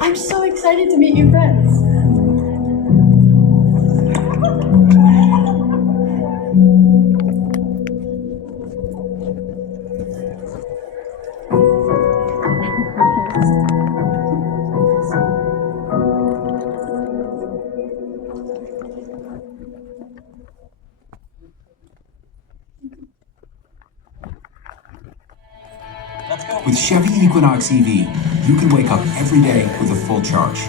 I'm so excited to meet new friends. With Chevy Equinox EV, you can wake up every day with a full charge.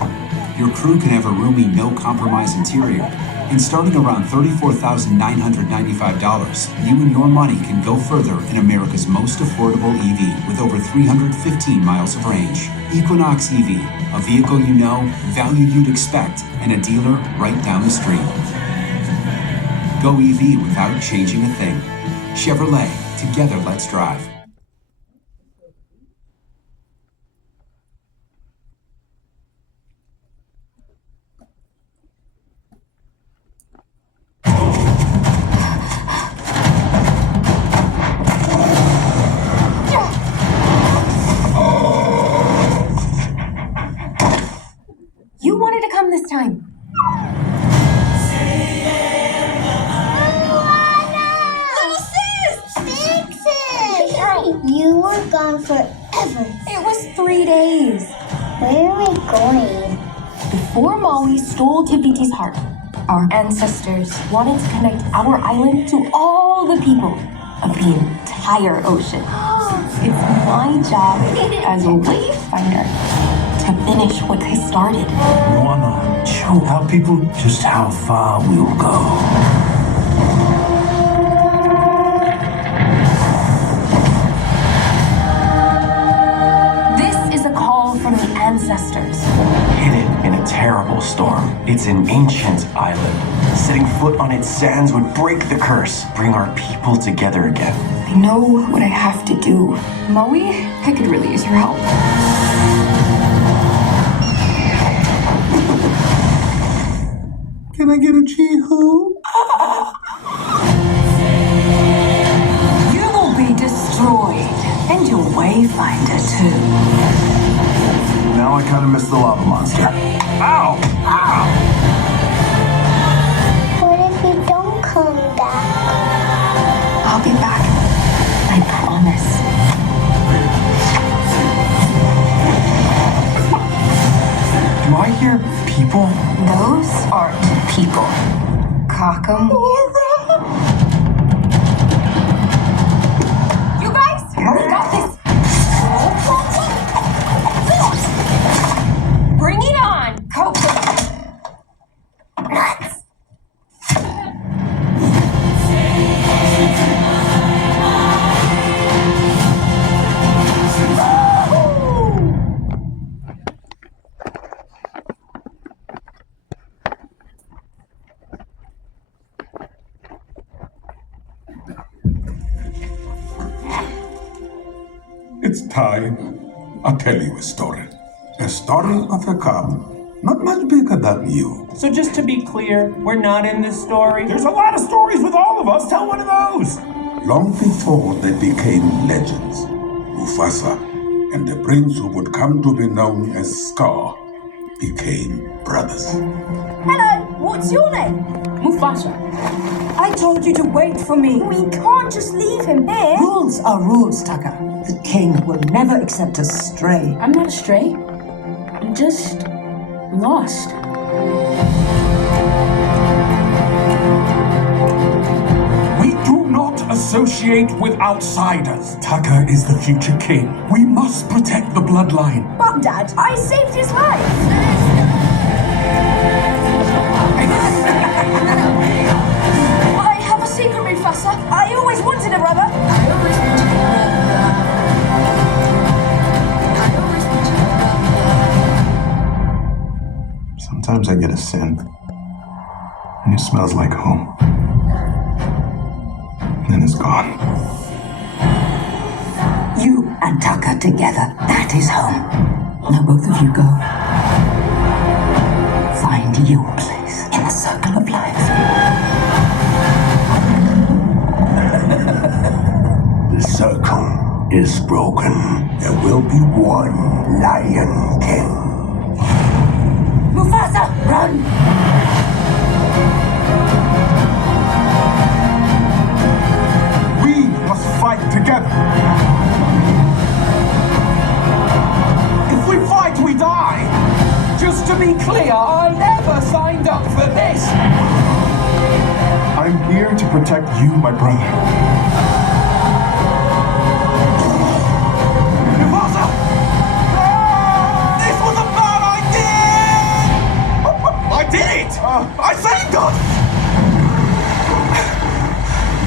Your crew can have a roomy, no-compromise interior. And starting around $34,995, you and your money can go further in America's most affordable EV with over 315 miles of range. Equinox EV, a vehicle you know, value you'd expect, and a dealer right down the street. Go EV without changing a thing. Chevolet, together let's drive. You wanted to come this time. You were gone forever. It was 3 days. Where are we going? Before Maui stole Te Fiti's heart, our ancestors wanted to connect our island to all the people of the entire ocean. It's my job as a wayfinder to finish what they started. Moana, show our people just how far we'll go. From the ancestors. Hidden in a terrible storm, it's an ancient island. Setting foot on its sands would break the curse, bring our people together again. I know what I have to do. Maui, I could really use your help. Can I get a chee-hoo? You will be destroyed, and your wayfinder too. Now I kind of miss the lava monster. Ow! Ow! What if you don't come back? I'll be back. I promise. Do I hear people? Those aren't people. Kakamora. You guys, we got this. Bring it on, Coco. Nuts. It's time. I'll tell you a story. A story of a cub, not much bigger than you. So just to be clear, we're not in this story. There's a lot of stories with all of us. Tell one of those. Long before they became legends, Mufasa and the prince who would come to be known as Scar became brothers. Hello, what's your name? Mufasa. I told you to wait for me. We can't just leave him here. Rules are rules, Tucker. The king will never accept a stray. I'm not a stray. I'm just lost. We do not associate with outsiders. Tucker is the future king. We must protect the bloodline. But Dad, I saved his life. I have a secret, Mufasa. I always wanted a brother. Sometimes I get a scent, and it smells like home. Then it's gone. You and Tucker together, that is home. Now both of you go. Find your place in the circle of life. The circle is broken. There will be one Lion King. be clear, I never signed up for this! I'm here to protect you, my brother. Mufasa! This was a bad idea! I did it! I saved us!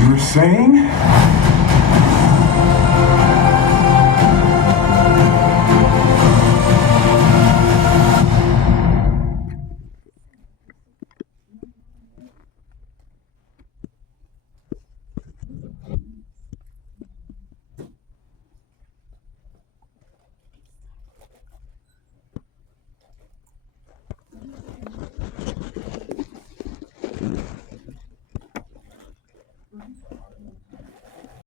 You were saying?